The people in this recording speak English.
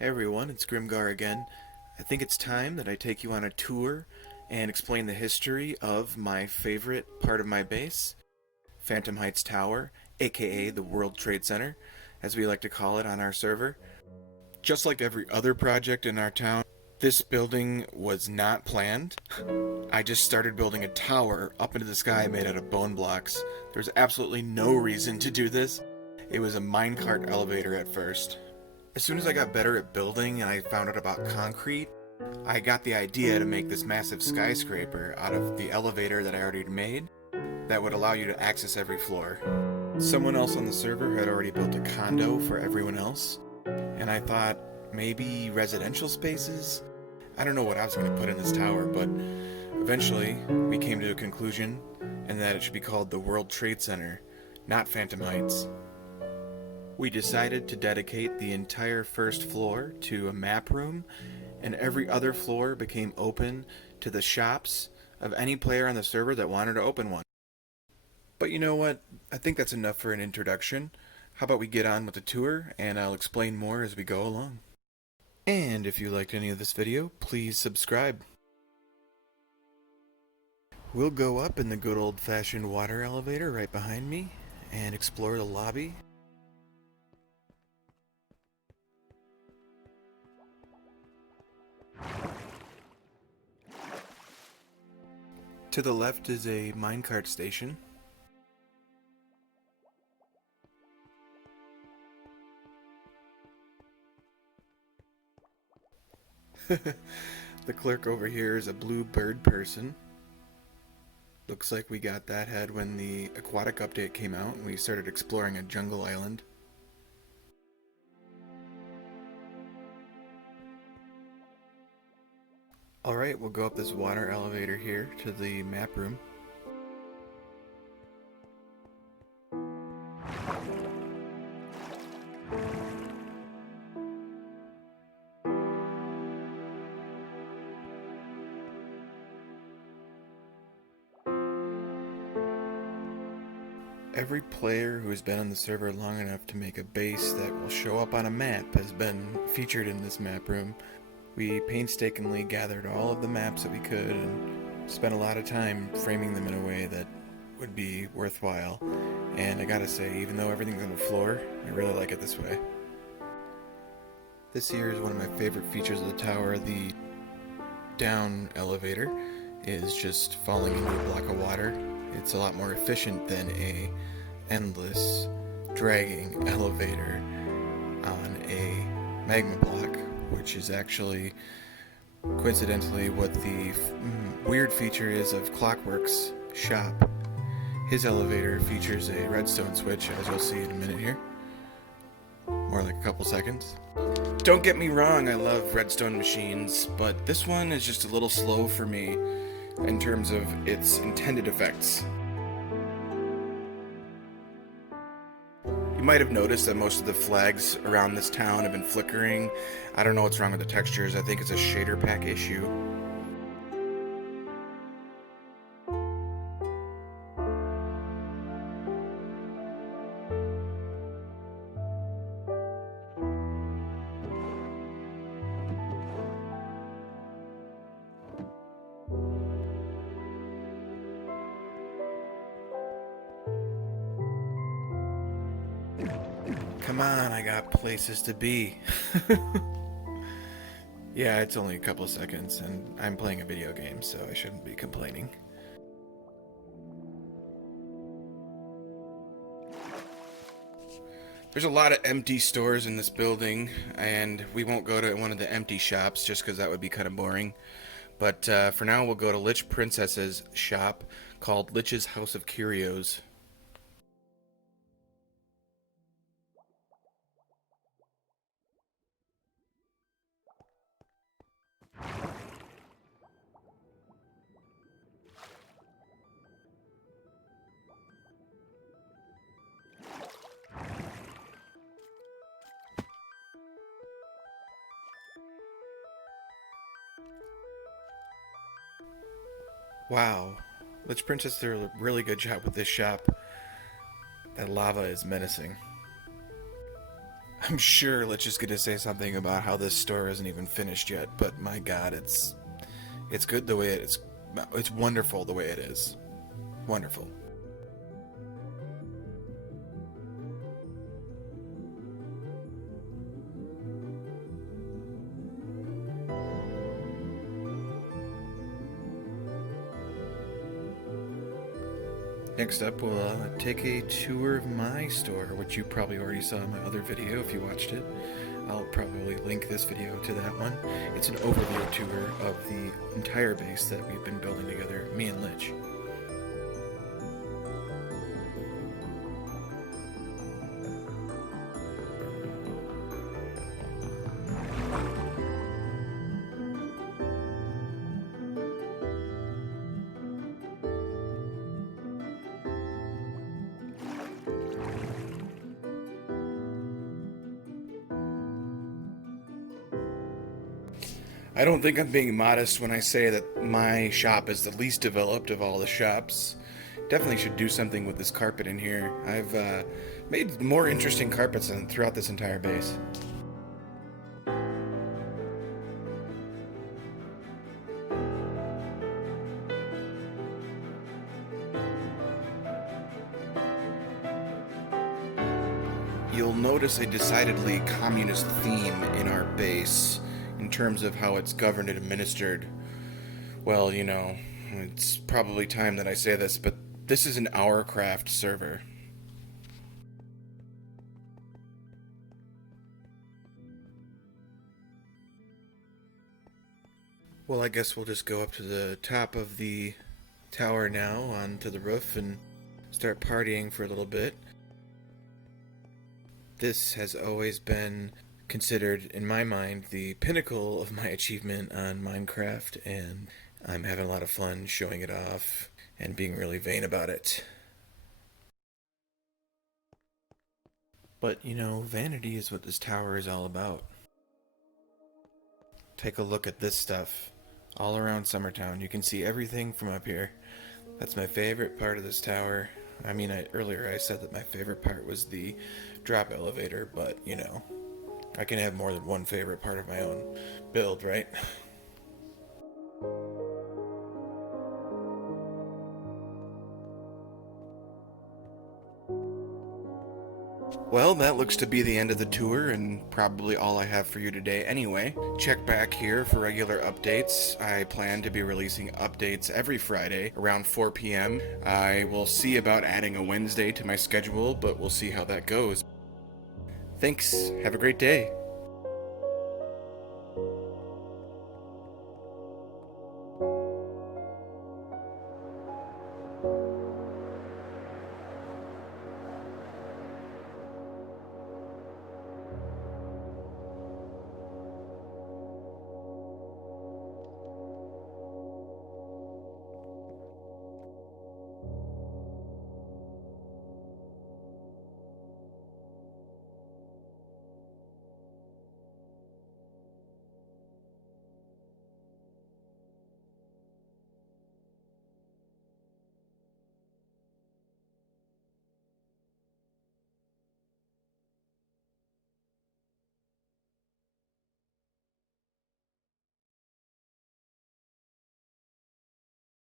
Hey everyone, it's Grimgar again. I think it's time that I take you on a tour and explain the history of my favorite part of my base, Phantom Heights Tower, aka the World Trade Center, as we like to call it on our server. Just like every other project in our town, this building was not planned. I just started building a tower up into the sky made out of bone blocks. There's absolutely no reason to do this. It was a minecart elevator at first. As soon as I got better at building and I found out about concrete, I got the idea to make this massive skyscraper out of the elevator that I already made that would allow you to access every floor. Someone else on the server had already built a condo for everyone else, and I thought maybe residential spaces? I don't know what I was going to put in this tower, but eventually we came to a conclusion, and that it should be called the World Trade Center, not Phantom Heights. We decided to dedicate the entire first floor to a map room, and every other floor became open to the shops of any player on the server that wanted to open one. But you know what? I think that's enough for an introduction. How about we get on with the tour, and I'll explain more as we go along. And if you liked any of this video, please subscribe. We'll go up in the good old-fashioned water elevator right behind me and explore the lobby. To the left is a minecart station. The clerk over here is a blue bird person. Looks like we got that head when the aquatic update came out and we started exploring a jungle island. Alright, we'll go up this water elevator here to the map room. Every player who has been on the server long enough to make a base that will show up on a map has been featured in this map room. We painstakingly gathered all of the maps that we could and spent a lot of time framing them in a way that would be worthwhile. And I gotta say, even though everything's on the floor, I really like it this way. This here is one of my favorite features of the tower. The down elevator is just falling into a block of water. It's a lot more efficient than a endless dragging elevator on a magma block, which is actually coincidentally what the weird feature is of Clockwork's shop. His elevator features a redstone switch, as you'll see in a minute here. More like a couple seconds. Don't get me wrong, I love redstone machines, but this one is just a little slow for me in terms of its intended effects. You might have noticed that most of the flags around this town have been flickering. I don't know what's wrong with the textures. I think it's a shader pack issue. Come on, I got places to be. Yeah, it's only a couple of seconds, and I'm playing a video game, so I shouldn't be complaining. There's a lot of empty stores in this building, and we won't go to one of the empty shops just because that would be kind of boring. But for now, we'll go to Lich Princess's shop called Lich's House of Curios. Wow, Lich Princess did a really good job with this shop. That lava is menacing. I'm sure Litch is going to say something about how this store isn't even finished yet, but my god, it's good the way it is. It's wonderful the way it is. Wonderful. Next up, we'll take a tour of my store, which you probably already saw in my other video if you watched it. I'll probably link this video to that one. It's an overview tour of the entire base that we've been building together, me and Litch. I don't think I'm being modest when I say that my shop is the least developed of all the shops. Definitely should do something with this carpet in here. I've made more interesting carpets throughout this entire base. You'll notice a decidedly communist theme in our base in terms of how it's governed and administered. Well, you know, it's probably time that I say this, but this is an Hourcraft server. Well, I guess we'll just go up to the top of the tower now, onto the roof, and start partying for a little bit. This has always been considered, in my mind, the pinnacle of my achievement on Minecraft, and I'm having a lot of fun showing it off and being really vain about it. But, you know, vanity is what this tower is all about. Take a look at this stuff. All around Summertown, you can see everything from up here. That's my favorite part of this tower. I mean, earlier I said that my favorite part was the drop elevator, but, you know, I can have more than one favorite part of my own build, right? Well, that looks to be the end of the tour, and probably all I have for you today anyway. Check back here for regular updates. I plan to be releasing updates every Friday around 4 p.m. I will see about adding a Wednesday to my schedule, but we'll see how that goes. Thanks. Have a great day.